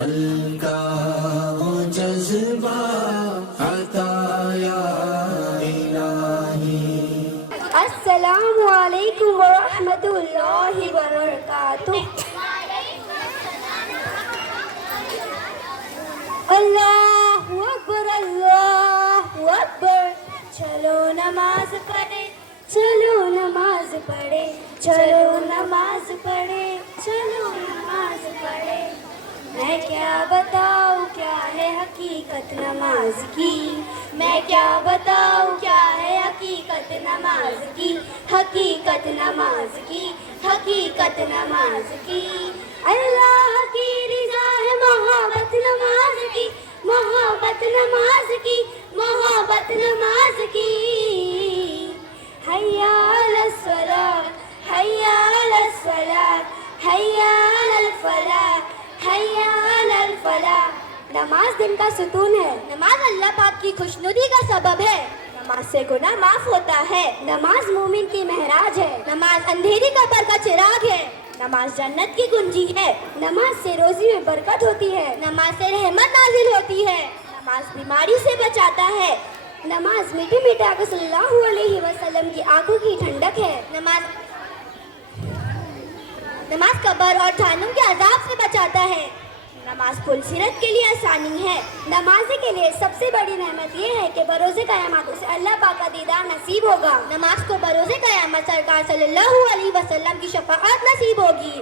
کا جذبہ عطا یا الہی۔ السلام علیکم ورحمۃ اللہ وبرکاتہ۔ اللہ اکبر اللہ اکبر، چلو نماز پڑھے چلو نماز پڑھے چلو نماز پڑھے چلو نماز پڑھے۔ میں کیا بتاؤں کیا ہے حقیقت نماز کی، میں کیا بتاؤں کیا ہے حقیقت نماز کی، حقیقت نماز کی، حقیقت نماز کی۔ اللہ کی رضا ہے محبت نماز کی، محبت نماز کی، محبت نماز کی۔ حی علی الصلاۃ حی علی الصلاۃ حی علی الفلاح حی علی الفلاح۔ نماز دن کا ستون ہے، نماز اللہ پاک کی خوشنودی کا سبب ہے، نماز سے گناہ معاف ہوتا ہے، نماز مومن کی معراج ہے، نماز اندھیری قبر کا چراغ ہے، نماز جنت کی کنجی ہے، نماز سے روزی میں برکت ہوتی ہے، نماز سے رحمت نازل ہوتی ہے، نماز بیماری سے بچاتا ہے، نماز میٹھے میٹھے آقا صلی اللہ علیہ وسلم کی آنکھوں کی ٹھنڈک ہے، نماز قبر اور جہنم کے عذاب سے بچاتا ہے، نماز پلسرت کے لیے آسانی ہے۔ نمازی کے لیے سب سے بڑی نعمت یہ ہے کہ بروز قیامت اسے اللہ پاک کا دیدار نصیب ہوگا، نماز کو بروز قیامت سرکار صلی اللہ علیہ وسلم کی شفاعت نصیب ہوگی۔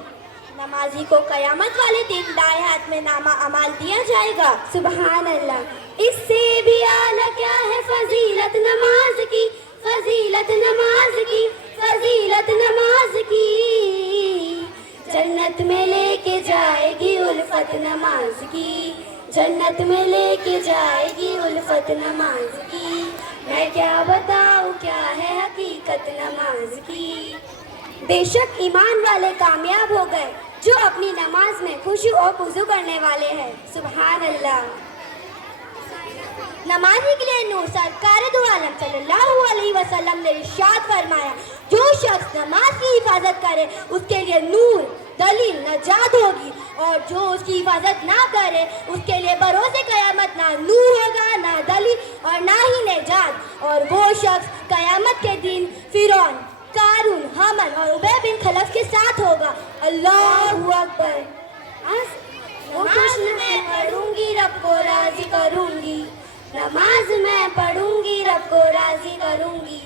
نمازی کو قیامت والے دن دائیں ہاتھ میں نامہ اعمال دیا جائے گا۔ سبحان اللہ، اس سے بھی اعلیٰ کیا ہے فضیلت نماز کی، فضیلت نماز کی، فضیلت نماز کی۔ جنت میں لے کے جائے گی الفت نماز کی، جنت میں لے کے جائے گی الفت نماز کی۔ میں کیا بتاؤں کیا ہے حقیقت نماز کی۔ بے شک ایمان والے کامیاب ہو گئے جو اپنی نماز میں خشوع اور خضوع کرنے والے ہیں۔ سبحان اللہ۔ نمازی کے لیے نور سرکار دو عالم صلی اللہ علیہ وسلم نے ارشاد فرمایا، جو شخص نماز کی حفاظت کرے اس کے لیے نور دلیل نجات ہوگی، اور جو اس کی حفاظت نہ کرے اس کے لیے بروز قیامت نہ نور ہوگا، نہ دلیل اور نہ ہی نجات، اور وہ شخص قیامت کے دن فرعون، قارون، حامان اور ابی بن خلف کے ساتھ ہوگا۔ اللہ اکبر۔ نماز میں پڑھوں گی رب کو راضی کروں گی، نماز میں پڑھوں گی رب کو راضی کروں گی۔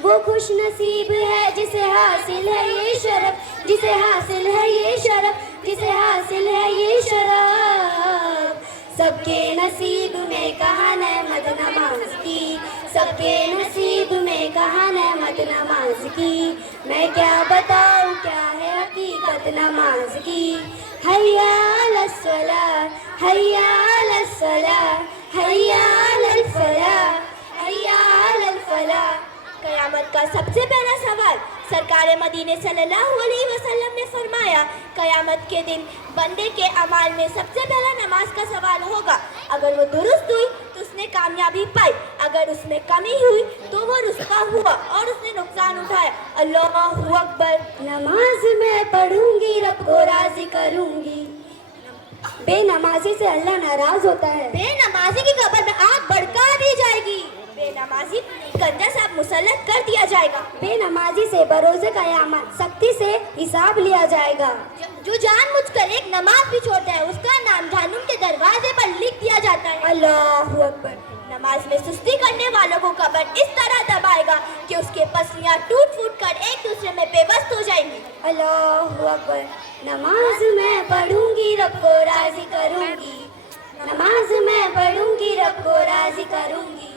وہ خوش نصیب ہے جسے حاصل ہے یہ شرف، جسے حاصل ہے یہ شرف، جسے حاصل ہے یہ شرف۔ سب کے نصیب میں کہاں نعمت نماز کی، سب کے نصیب میں کہاں نعمت نماز کی۔ میں کیا بتاؤں کیا ہے حقیقت نماز کی۔ حی علی الصلاۃ حی علی الصلاۃ حی علی الفلاح حی علی الفلاح۔ قیامت کا سب سے پہلا سوال سرکار مدینہ صلی اللہ علیہ وسلم نے فرمایا، قیامت کے دن بندے کے اعمال میں سب سے پہلا نماز کا سوال ہوگا۔ اگر وہ درست ہوئی تو اس نے کامیابی پائی، اگر اس میں کمی ہوئی تو وہ رسوا ہوا اور اس نے نقصان اٹھایا۔ اللہ اکبر۔ نماز میں پڑھوں گی رب کو راضی کروں گی۔ بے نمازی سے اللہ ناراض ہوتا ہے، بے نمازی کی قبر میں آگ بھڑکا دی جائے گی، بے نمازی گنجا صاحب مسلط کر دیا جائے گا، بے نمازی سے بروز قیامت سختی سے حساب لیا جائے گا۔ جو جان مجھ کر ایک نماز بھی چھوڑتا ہے اس کا نام جہنم کے دروازے پر لکھ دیا جاتا ہے۔ اللہ اکبر۔ نماز میں سستی کرنے والوں کو قبر اس طرح دبائے گا کہ اس کے پسلیاں ٹوٹ پھوٹ کر ایک دوسرے میں پیوست ہو جائیں گی۔ اللہ اکبر۔ نماز میں پڑھوں گی رب کو راضی کروں گی، نماز میں پڑھوں گی رب کو راضی کروں گی۔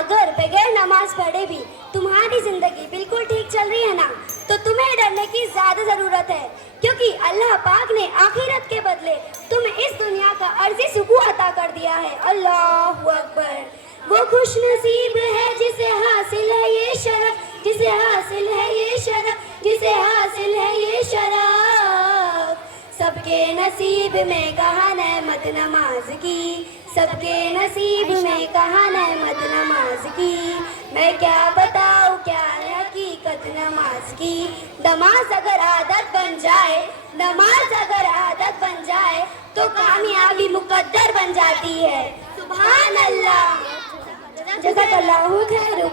اگر بغیر نماز پڑھے بھی تمہاری زندگی بالکل ٹھیک چل رہی ہے نا، تو تمہیں ڈرنے کی زیادہ ضرورت ہے، کیونکہ اللہ پاک نے آخرت کے بدلے تمہیں اس دنیا کا عرضی سکون عطا کر دیا ہے۔ اللہ اکبر۔ وہ خوش نصیب ہے جسے حاصل ہے یہ شرف، جسے حاصل ہے یہ شرف، جسے حاصل ہے یہ شرف۔ سب کے نصیب میں کہاں نعمت نماز کی، سب کے نصیب میں کہاں نعمت نماز کی، میں کیا بتاؤں کیا ہے حقیقت نماز کی، نماز اگر عادت بن جائے، نماز اگر عادت بن جائے تو کامیابی مقدر بن جاتی ہے۔ سبحان اللہ، جزاک اللہ خیر۔